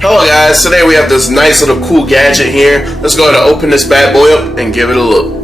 Hello guys, today we have this nice little cool gadget here. Let's go ahead and open this bad boy up and give it a look.